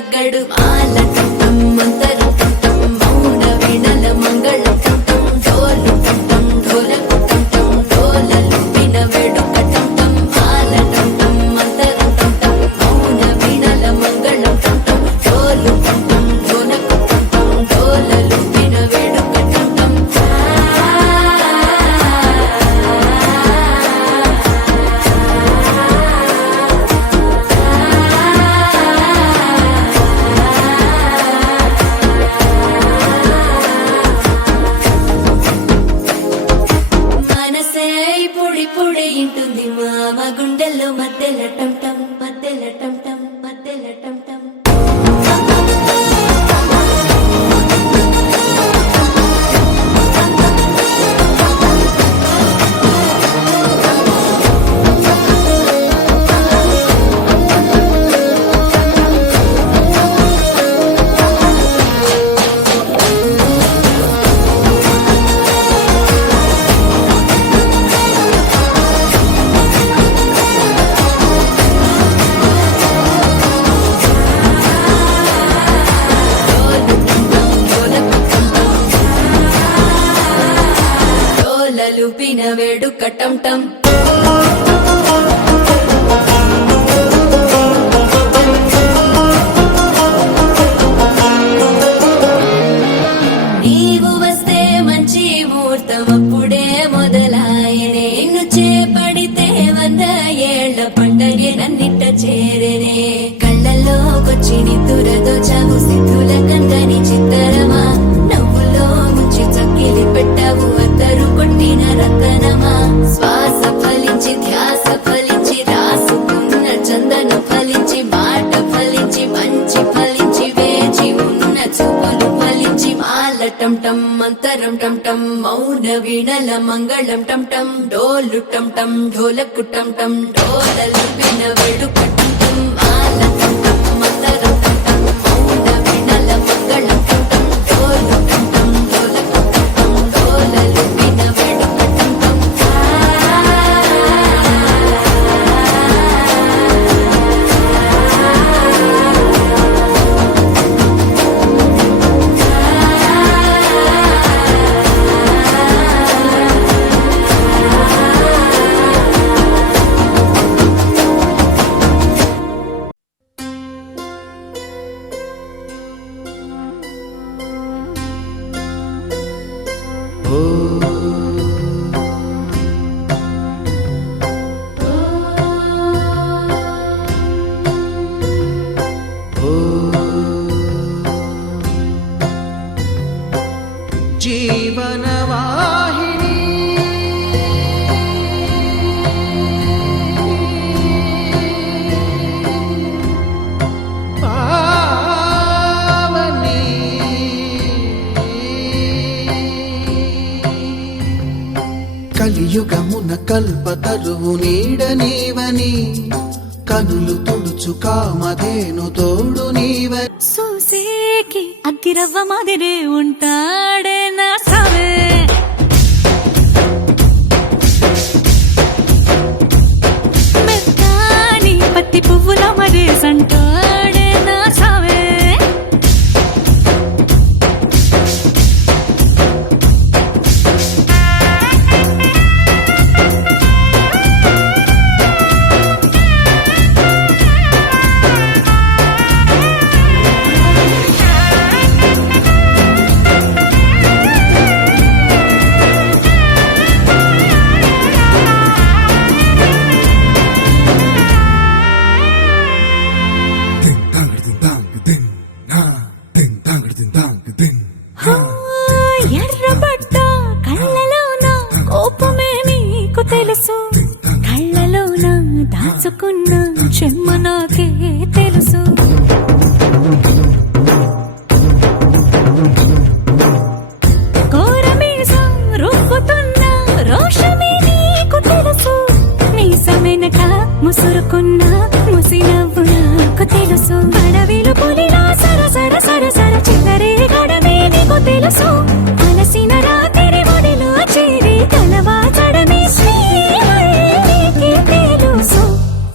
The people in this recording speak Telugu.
తగ్గడు మాల టం మంతరం టం మౌన వీణల మంగళం టం డోలు టం ఢోలకు టం డోలలు విన వేడుక టం మాల టం మంతరం టం మౌన వీణల మంగళం టం డోలు టం ఢోలకు టం డోలలు విన వేడుక టం మనసే పొడి పొడి ఇంటుంది మామ గుండెల్లో మధ్యల టం టం మధ్యల టం టం మధ్యల టం టం లుపిన వేడుక టం టం నీవు వస్తే మంచి ముహూర్తం అప్పుడే మొదలాయనే నిన్ను చేపడితే 100 ఏళ్ల పండగే నన్నిట్ట చేరనే కళ్ళల్లోకొచ్చి నిద్దురదోచావు సిద్ధుల కందని చిత్తరమా నవ్వులో ముంచి చక్కిలి పెట్టావు అద్దరు కొట్టిన రతనమా శ్వాస ఫలించి ధ్యాస ఫలించి రాసుకున్న చందన ఫలించి మాట ఫలించి మంచి ఫలించి వేచి ఉన్న చూపులు ఫలించి మాల టం టం మంతరం టం టం మౌన వీణల మంగళం టం టం డోలు టం టం ఢోలకు టం టం డోలలు విన వేడుక టం టం మాల టం టం మంతరం టం టం మౌన వీణల మంగళం టం టం డోలు టం టం ఢోలకు టం టం డోలలు విన వేడుక టం టం జీవనవాహిని పావని కలియుగమున కల్పతరువు నీడ నీవని కనులు తుడుచు కామధేను తోడు నీవని సూసేకి అగ్గిరవ్వ మాదిరే ఉంటాడే నా సావే మెత్తాని పత్తి పువ్వుల మరేసంటాడే నా సావే ఎర్రబడ్డ కళ్ళలోన కోపమే నీకు తెలుసు కళ్ళలోన దాచుకున్న చెమ్మ నాకే తెలుసు